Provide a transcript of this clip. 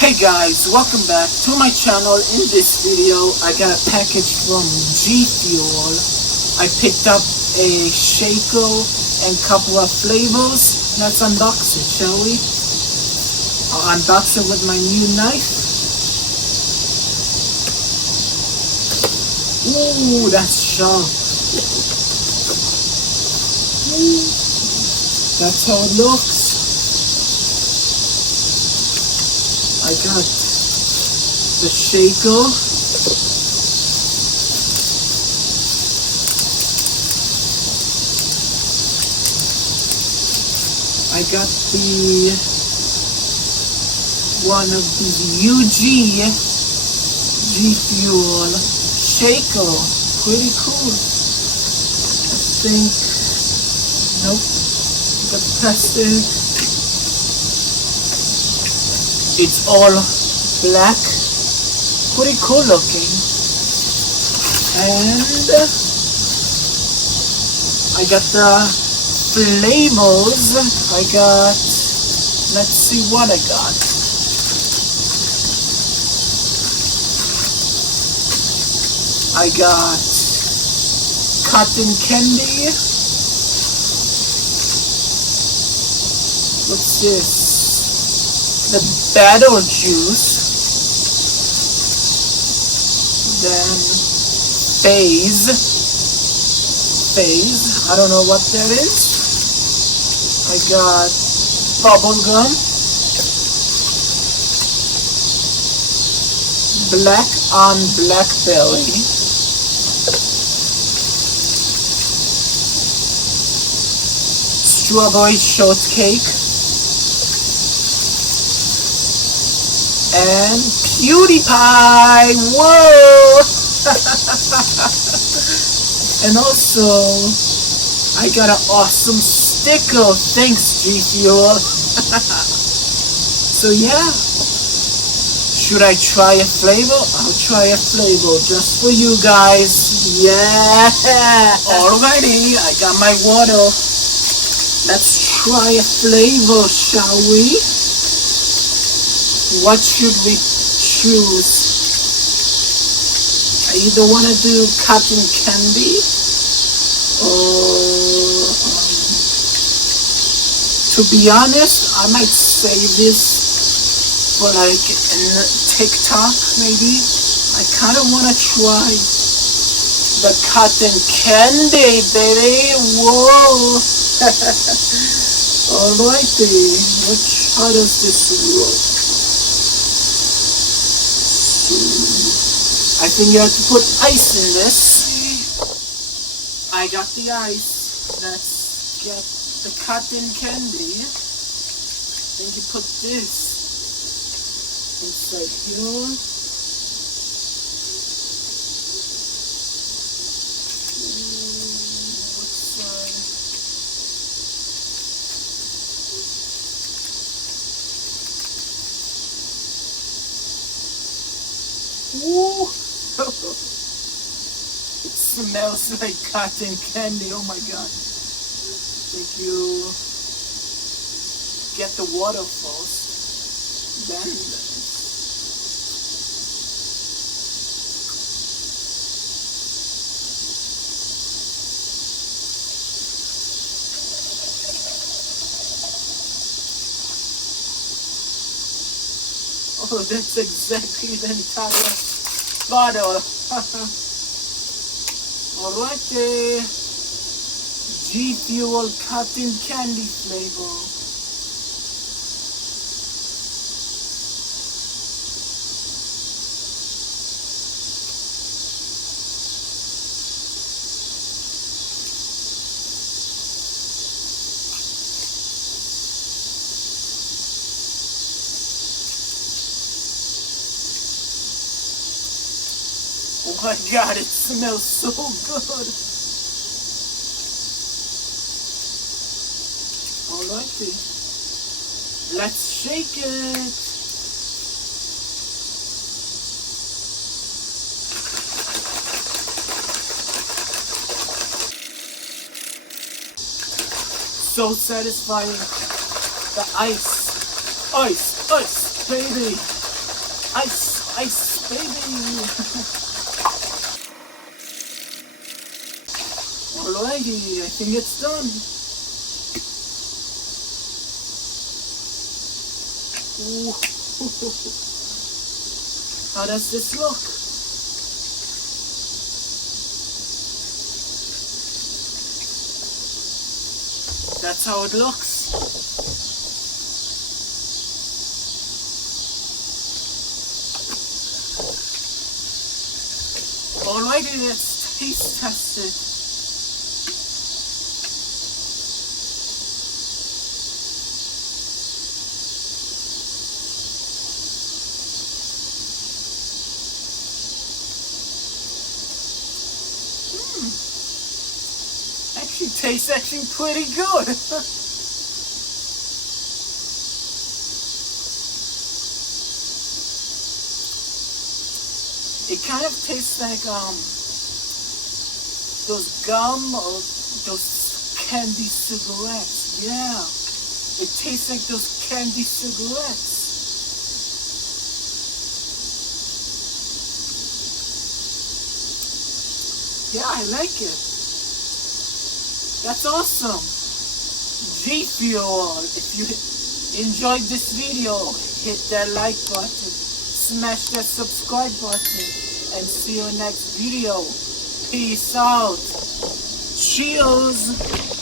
Hey guys, welcome back to my channel. In this video, I got a package from G Fuel. I picked up a shaker and couple of flavors. Let's unbox it, shall we? I'll unbox it with my new knife. Ooh, that's sharp. Ooh, that's how it looks. I got the shaker. I got the one of these G Fuel shaker. Pretty cool. I think, nope, got the plastic. It's all black, pretty cool looking, and I got the flavors. Let's see what I got. I got cotton candy. What's this? The battle juice, then phase, I don't know what that is. I got bubblegum, black on blackberry, strawberry shortcake, and PewDiePie. Whoa! And also, I got an awesome sticker. Thanks, G Fuel. So yeah, should I try a flavor? I'll try a flavor just for you guys. Yeah! Alrighty, I got my water. Let's try a flavor, shall we? What should we choose? I either want to do cotton candy or, to be honest, I might save this for like in TikTok maybe. I kind of want to try the cotton candy, baby. Whoa! Alrighty, how does this work? I think you have to put ice in this. I got the ice. Let's get the cotton candy. Then you put this inside here. Ooh. It smells like cotton candy. Oh my god. If you get the water first, then oh, that's exactly the entire bottle. Alrighty, G Fuel cotton candy flavor. Oh my god, it smells so good. Alrighty, let's shake it. So satisfying. The ice, baby. Ice, ice, baby. Alrighty, I think it's done. Ooh. How does this look? That's how it looks. Alrighty, let's taste test it. Actually tastes actually pretty good. It kind of tastes like those gum or those candy cigarettes. Yeah, it tastes like those candy cigarettes. Yeah, I like it. That's awesome. G Fuel. If you enjoyed this video, hit that like button, smash that subscribe button, and see you next video. Peace out. Cheers.